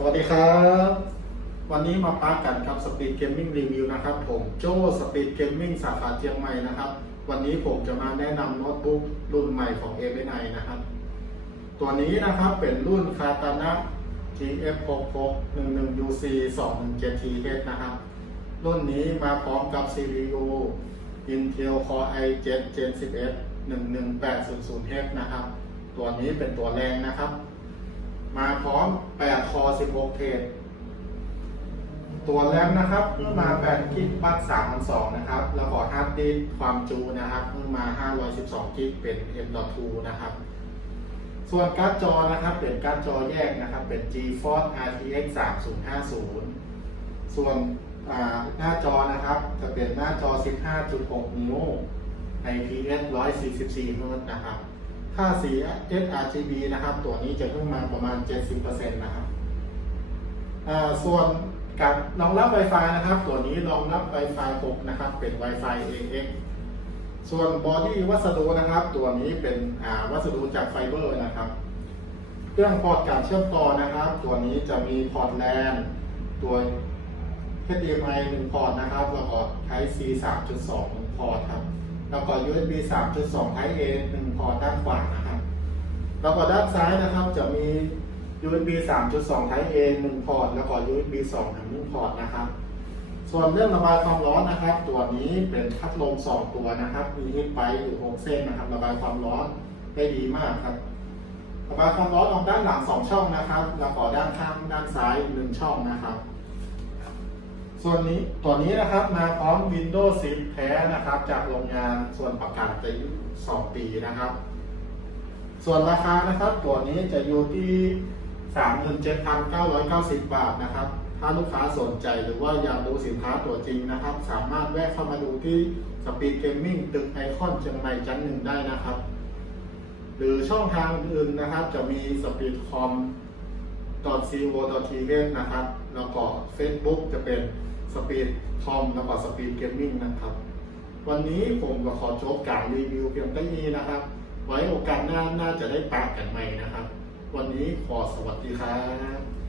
สวัสดีครับ วันนี้มาปากันครับสปีดเกมมิ่งรีวิวนะครับ ผมโจ้สปีดเกมมิ่งสาขาเชียงใหม่นะครับ วันนี้ผมจะมาแนะนำโน้ตบุ๊กรุ่นใหม่ของ a อ i นะครับ ตัวนี้นะครับเป็นรุ่นคาตานะ TF66 11 UC 217 TH นะครับ รุ่นนี้มาพร้อมกับ CPU Intel Core i7 Gen 11 11800H นะครับ ตัวนี้เป็นตัวแรงนะครับ มาพร้อม8คอ16 เทรดตัวแรมนะครับเมื่อมา8กิกบัต3,200นะครับ แล้วก็ฮาร์ดดิสความจูนะครับเมื่อมา 512กิกเป็น M.2 นะครับ ส่วนการ์ดจอนะครับเป็นการ์ดจอแยกนะครับ เป็น GeForce RTX 3050 ส่วนหน้าจอนะครับ จะเป็นหน้าจอ 15.6 นิ้ว IPS 144เฮิรตซ์นะครับ ค่าสี sRGB นะครับ ตัวนี้จะเพิ่มมาประมาณ 70%นะครับส่วนการรองรับ Wi-Fi นะครับ ตัวนี้รองรับ Wi-Fi 6 นะครับ เป็น Wi-Fi AX ส่วนบอดี้วัสดุนะครับ ตัวนี้เป็นวัสดุจากไฟเบอร์นะครับ เครื่องพอร์ตการเชื่อมต่อนะครับ ตัวนี้จะมีพอร์ตแลนตัว HDMI 1พอร์ตนะครับ แล้วก็ Type C 3.2 1พอร์ตครับ แล้วก็ USB 3.2 Type A 1พอร์ตด้านขวานะครับแล้วก็ด้านซ้ายนะครับจะมี USB 3.2 Type A 1พอร์ตแล้วก็ USB 2ถึง1พอร์ตนะครับ ส่วนเรื่องระบายความร้อนนะครับ ตัวนี้เป็นพัดลม2ตัวนะครับ มีฮิตไปอยู่6เส้นนะครับ ระบายความร้อนได้ดีมากครับระบายความร้อนออกด้านหลัง 2 ช่องนะครับ แล้วก็ด้านข้างด้านซ้าย 1 ช่องนะครับ ส่วนนี้ตัวนี้นะครับมาพร้อม Windows 10 แท้นะครับ จากโรงงานส่วนประกันจะอยู่2ปีนะครับ ส่วนราคานะครับ ตัวนี้จะอยู่ที่ 37,990 บาทนะครับ ถ้าลูกค้าสนใจหรือว่าอยากดูสินค้าตัวจริงนะครับ สามารถแวะเข้ามาดูที่สปีดเกมมิ่งตึกไอคอนเชียงใหม่ชั้นหนึ่งได้นะครับ หรือช่องทางอื่นนะครับ จะมีสปีดคอม .co.th นะครับ แล้วก็ Facebook จะเป็นสปีดคอมแล้วก็สปีดเกมมิ่งนะครับ วันนี้ผมก็ขอจบการรีวิวเพียงเท่านี้นะครับ ไว้โอกาสหน้าน่าจะได้ปากกันใหม่นะครับ วันนี้ขอสวัสดีครับ